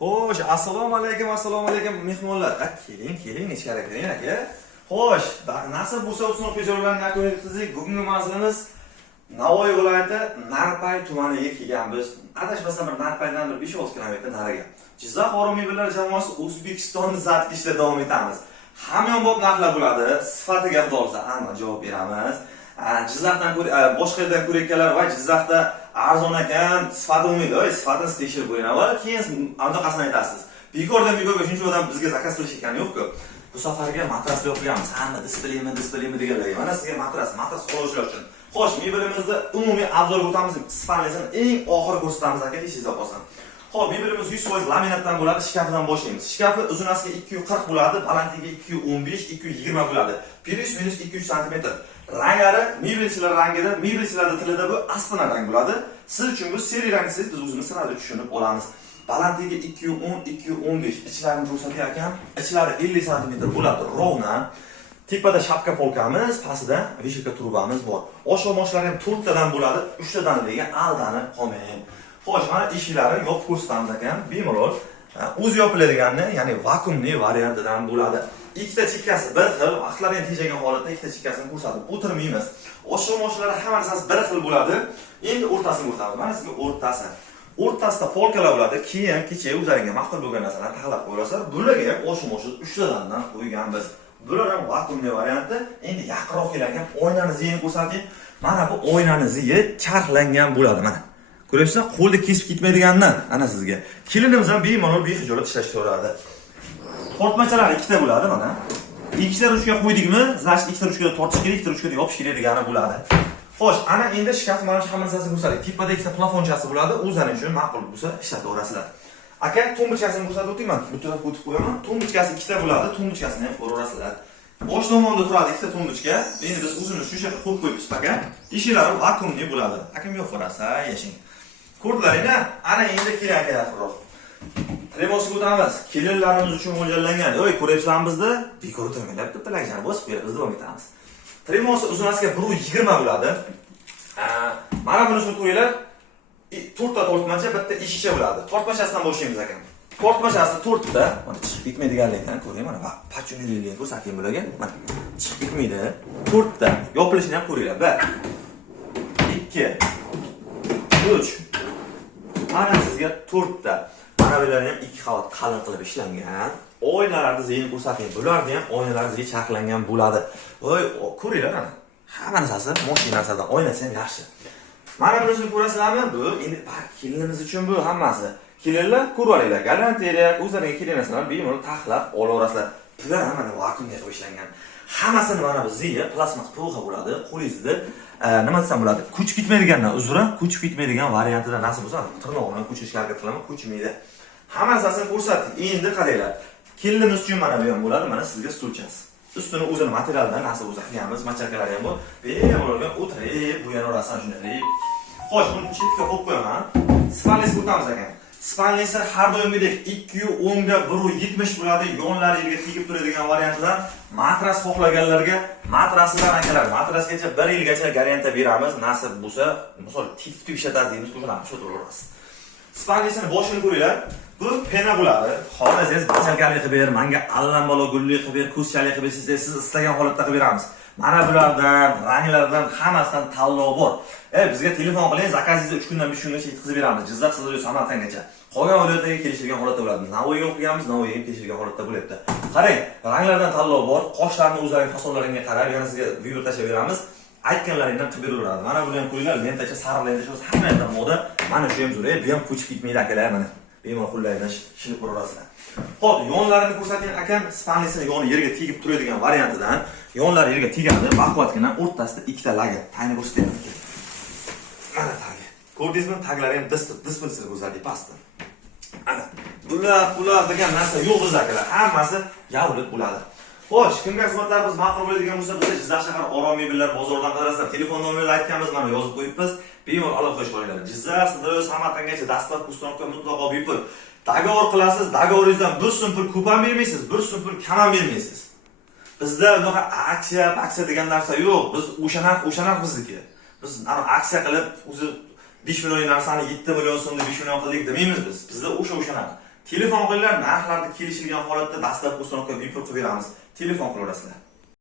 Xo'sh, assalomu alaykum, mehmonlar. Keling, ichkari kiring aka. Xo'sh, nasib bo'lsa Usmonov Pejorovlarning yakuniy tizlik bugungi mavzulimiz Navoiy viloyati Narpay tumaniga kelganmiz. Adashmasam bir Narpaydan bir 5-6 kilometr nariga. Jizzax Oromiylar jamoasi O'zbekistonni zabt etishda davom etamiz. Hamyonbop narxlar bo'ladi. Sifatiga xudo olsa aniq javob beramiz. Jizzaxdan boshqa yerdan ko'rayotganlar va Jizzaxda arzon ekan, sifati umid, sifatini tekshirib qo'ying avval, keyin anaqasini aytasiz. Bekordan shuncha odam bizga zakaz qilish ekani yo'q-ku. Bu safarga matras yo'qlaymiz. Hamma displeymi deganlarga. Mana sizga matras qolishlar uchun. Xo'sh, mebelimizda umumiy obzorga o'tamiz. Sifatini eng oxiri ko'rsatamiz aka, esingizda qolsin. Xo'p, mebelimiz 100% laminatdan bo'ladi, shkafdan boshlaymiz. Shkafi uzunasiga 240 bo'ladi, balandligiga 215, 220 bo'ladi. Plus minus 2-3 cm. Ranglari mebelchilar rangida, mebelchilarning tilida bu astana rang bo'ladi. Siz uchun bu seri rangsiz biz o'zimiz sirali tushunib olamiz. Balandligi 210, 215. Ichlarini ko'rsatyapman ekan. Ichlari 50 cm bo'ladi, rovna. Tepada shapka polkamiz, pastida vishka trubamiz bor. Oshxo'moshlari ham 4 tadan bo'ladi, 3 tadan degan aldanib qolmang. Xo'sh, mana eshiklarini yopib ko'rsatamiz ekan. Bemalol o'z yopiladiganni, ya'ni vakuumli variantidan bo'ladi. Ikkita chekkasi bir xil, vaqtlar ham tejagan holatda ikkita chekkasini ko'rsatib o'tirmaymiz. Oshxo'moshlari hamma narsasi bir xil bo'ladi. Endi o'rtasini ko'rsatamiz. Mana sizga o'rtasi. O'rtasida polkalar bo'ladi. Keyin kecha o'zlaringga ma'qul bo'lgan narsalarni taxlab qo'yasizlar. Bularga ham oshxo'moshni 3 tadan qo'yganmiz. Bular ham vakuumli varianti. Endi yaqinroq kelarkan oynani ziyini ko'rsating. Mana bu oynani ziyi charxlangan bo'ladi mana. Ko'ryapsizlar, qo'lda kesib ketmaydigandan ana sizga. Kelinimiz ham bemalol bexijolat ishlashaveradi. Tortmachalar ikkita bo'ladi mana. Ikkita ruchka qo'ydikmi, значит ikkita ruchkada tortish kerak, ikkita ruchkada yopish kerak degani bo'ladi. Xo'sh, ana endi shkaf mana shu hamma narsasini ko'rsating. Tepada ikkita plafonchasi bo'ladi, o'zlaring uchun ma'qul bo'lsa ishlataverasizlar. Aka, tumbichkasini ko'rsatib o'tayman. Bu tarafga o'tib qo'yaman. Tumbichkasi ikkita bo'ladi, tumbichkasini ham ko'raverasizlar. Bosh tomonda turadi ikkita tumbichka. Endi biz o'zini shu yerga qo'yib qo'yibmiz aka. Eshiklari vakuumli bo'ladi. Akam yo'q bo'lsa, yashing. Ko'rdinglar, ana endi keling aka yaqinroq. Tremosga o'tamiz. Kelinlarimiz uchun mo'ljallangan. Ko'ryapsizlarmi bizni? Bekor o'tirmanglar, bitta lagjan bosib qo'yib biz davom etamiz. Tremosi uzunasiga 1.20 bo'ladi. Mana buni shuni qo'yinglar. 4 ta tortmacha, bitta eshikcha bo'ladi. Tortmachasidan boshlaymiz aka. Tortmachasi 4 ta, mana chiqib ketmaydiganligini ko'ring, mana pachunilikni ko'rsating bularga. Mana chiqib ketmaydi. 4 ta. Yopilishini ham ko'ringlar. 1 2 3 Mana sizga 4 ta. Mana bularni ham 2 qavat qalin qilib ishlangan. Oynalarni ziyini ko'rsating. Bularni ham oynalar ziyi charxlangan bo'ladi. Ko'ringlar mana. Hamma narsasi mashinasidan oynasi ham yaxshi. Mana bunisini ko'rasizlarmi? Bu endi kelinimiz uchun bu hammasi. Kelinlar ko'rib olinglar. Galanteriya, o'zlariga kerak narsalarni bemalol taxlab olaverasizlar. Bular ham mana vakuumga ishlangan. Hammasini mana bu ziyi plasmas po'xa bo'ladi. Qo'lingizda nima desam bo'ladi? Kuch ketmaydigandan uzra, kuch ketmaydigan variantida nasib bo'lsa, tirnoqni ko'chirishga harakat qilaman, ko'chmaydi. Hamma narsasini ko'rsating. Endi qaranglar. Kelinimiz uchun mana bu ham bo'ladi, mana sizga stulchasi. Ustini o'zini materialdan nasib bo'lsa qilganmiz, macharkalar ham bor. Bemalol o'tirib, bu yana orasan shunday. Xo'sh, buni chetga qo'yib qo'yaman. Spalnisiga o'tamiz ekan. Spalnisi har doimgidek 210 ga 170 bo'ladi. Yonlari yerga tegib turadigan variantlar. Matras xohlaganlarga matrasidan akalar, matrasgacha 1 yilgacha garantiya beramiz. Nasib bo'lsa, misol titib ishlatasiz deymiz, shuni ishlatib Spalnisini boshini ko'ringlar. Bu pena bo'ladi. Xohlasangiz bachalkali qilib ber, menga allambalo gulli qilib ber, ko'zchali qilib bersangiz, siz istagan holatda qilib beramiz. Mana bulardan, ranglardan hammasidan tanlov bor. Bizga telefon qiling, zakazingizni 3 kundan 5 kungacha yetkazib beramiz. Jizzax, Sirdaryo, Samarqandgacha. Qolgan viloyatlarga kelishilgan holatda bo'ladi. Navoiyga o'qiganmiz, Navoiyga kelishilgan holatda bo'lyapti. Qarang, ranglardan tanlov bor. Qoshlarni o'zlarining fasollaringga qarab, yana sizga video tashlab beramiz. Aytganlaringdan qilib beraveradi. Mana buni ham qo'yinglar, lentacha, sariq lentacha, hamma yerda moda. Mana shu ham zo'r. Bu ham ko'chib ketmaydi akalar mana. Bemalol qo'llardan shilib ko'raverasizlar. Xo'p, yonlarini ko'rsating akam, spalnisini yoni yerga tegib turadigan variantidan, yonlari yerga tegadi, baquvvatgina o'rtasida ikkita lager. Tayni ko'rsating. Mana tagi. Ko'rdingizmi? Taglari ham displeysiz ko'rsating pastda. Ana, bular degan narsa yo'q bizdagilar. Hammasi yavrilib bo'ladi. Xo'sh, kimga xizmatlarimiz ma'qul bo'ladigan bo'lsa, biz Jizzax shahar Oromiylar bozoridan qidirasizlar. Telefon nomerini aytganmiz, mana yozib qo'yibmiz. Bemalol aloqa qilishinglar. Jizzax, Sirdaryo, Samarqandgacha dastlab ustonovka mutlaqo bepul. Dogovor qilasiz, dogovoringizdan 1 so'm pul ko'p ham bermaysiz, 1 so'm pul kam ham bermaysiz. Bizda bunaqa aksiya degan narsa yo'q. Biz o'sha narx bizniki. Biz ana aksiya qilib, o'zi 5 million narsani 7 million so'mda 5 million qildik demaymiz biz. Bizda o'sha narx. Telefon qilinglar, narxlarni kelishilgan holatda dastlabki uстановka bepul qilib beramiz. Telefon qilaverasizlar.